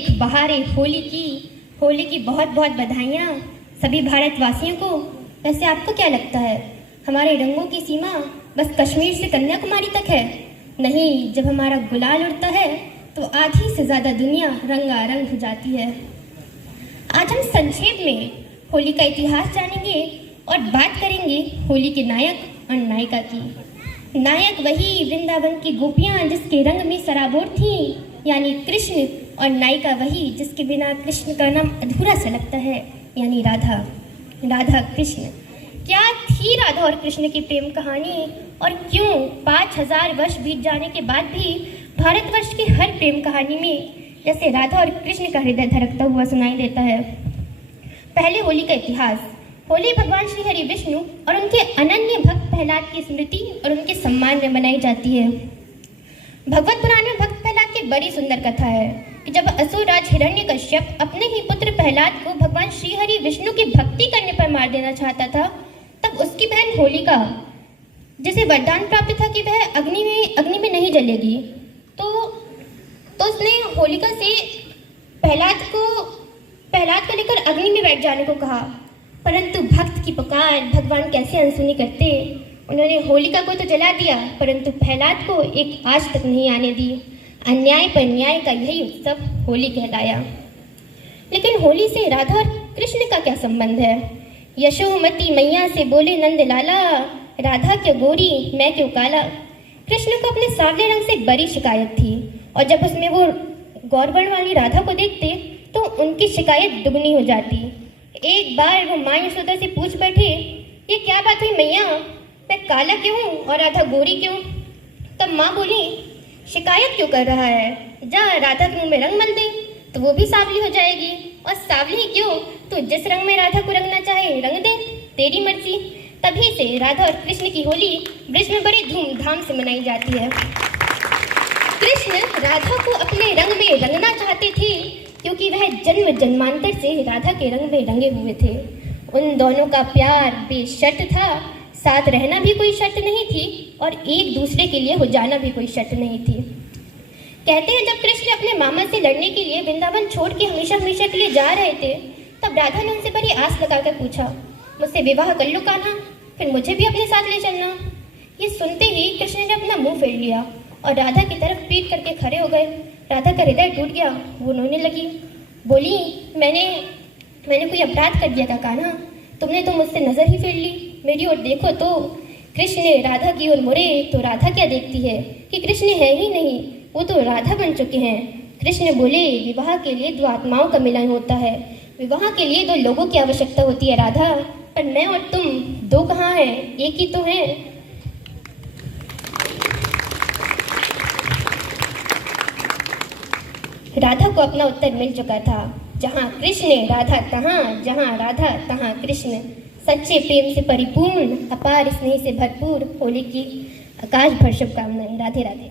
बहारे होली की बहुत बहुत बधाइयाँ सभी भारतवासियों को। वैसे आपको क्या लगता है हमारे रंगों की सीमा बस कश्मीर से कन्याकुमारी तक है? नहीं, जब हमारा गुलाल उड़ता है तो आधी से ज़्यादा दुनिया रंगारंग हो जाती है। आज हम संक्षेप में होली का इतिहास जानेंगे और बात करेंगे होली के नायक और नायिका की। नायक वही वृंदावन की गोपियाँ जिसके रंग में सराबोर थीं, यानी कृष्ण, और नायिका वही जिसके बिना कृष्ण का नाम अधूरा सा लगता है, यानी राधा। राधा कृष्ण। क्या थी राधा और कृष्ण की प्रेम कहानी, और क्यों 5000 वर्ष बीत जाने के बाद भी भारतवर्ष की हर प्रेम कहानी में जैसे राधा और कृष्ण का हृदय धड़कता हुआ सुनाई देता है। पहले होली का इतिहास। होली भगवान श्री हरि विष्णु और उनके अनन्य भक्त प्रहलाद की स्मृति और उनके सम्मान में मनाई जाती है। भगवत पुराण में भक्त प्रहलाद की बड़ी सुंदर कथा है कि जब असुरराज हिरण्यकश्यप अपने ही पुत्र प्रहलाद को भगवान श्री हरि विष्णु की भक्ति करने पर मार देना चाहता था, तब उसकी बहन होलिका, जिसे वरदान प्राप्त था कि वह अग्नि में नहीं जलेगी, तो उसने होलिका से प्रहलाद को लेकर अग्नि में बैठ जाने को कहा। परंतु भक्त की पुकार भगवान कैसे अनसुनी करते। उन्होंने होलिका को तो जला दिया, परंतु प्रहलाद को एक आँच तक नहीं आने दी। अन्याय पर न्याय का यही उत्सव होली कहलाया। लेकिन होली से राधा और कृष्ण का क्या संबंध है? यशोमती मैया से बोले नंद लाला, राधा क्यों गोरी मैं क्यों काला। कृष्ण को अपने सावले रंग से बड़ी शिकायत थी, और जब उसमें वो गौरवर्ण वाली राधा को देखते तो उनकी शिकायत दुगनी हो जाती। एक बार वो माँ यशोदा से पूछ बैठे, ये क्या बात हुई मैया, मैं काला क्यों हूँ और राधा गोरी क्यों? तब माँ बोली, शिकायत क्यों कर रहा है, जा राधा के मुंह में रंग मल दे तो वो भी सांवली हो जाएगी, और सांवली ही क्यों, तो जिस रंग में राधा को रंगना चाहे रंग दे, तेरी मर्जी। तभी से राधा और कृष्ण की होली ब्रज में बड़ी धूमधाम से मनाई जाती है। कृष्ण राधा को अपने रंग में रंगना चाहते थे क्योंकि वह जन्म जन्मांतर से राधा के रंग में रंगे हुए थे। उन दोनों का प्यार बेशर्त था, साथ रहना भी कोई शर्त नहीं थी और एक दूसरे के लिए हो जाना भी कोई शर्त नहीं थी। कहते हैं जब कृष्ण अपने मामा से लड़ने के लिए वृंदावन छोड़ के हमेशा हमेशा के लिए जा रहे थे, तब राधा ने उनसे बड़ी आस लगाकर पूछा, मुझसे विवाह कर लो कान्हा, फिर मुझे भी अपने साथ ले चलना। ये सुनते ही कृष्ण ने अपना मुंह फेर लिया और राधा की तरफ पीट करके खड़े हो गए। राधा का हृदय टूट गया, वो रोने लगी, बोली, मैंने कोई अपराध कर दिया था कान्हा, तुमने तो मुझसे नजर ही फेर ली, मेरी ओर देखो तो। कृष्ण राधा की ओर मुड़े तो राधा क्या देखती है कि कृष्ण है ही नहीं, वो तो राधा बन चुके हैं। कृष्ण बोले, विवाह के लिए दो आत्माओं का मिलन होता है, विवाह के लिए दो लोगों की आवश्यकता होती है राधा, पर मैं और तुम दो कहाँ हैं, एक ही तो हैं। राधा को अपना उत्तर मिल चुका था, जहाँ कृष्ण राधा तहाँ, जहाँ राधा तहाँ कृष्ण। सच्चे प्रेम से परिपूर्ण, अपार स्नेह से भरपूर होली की आकाश भर शुभकामनाएं। राधे राधे।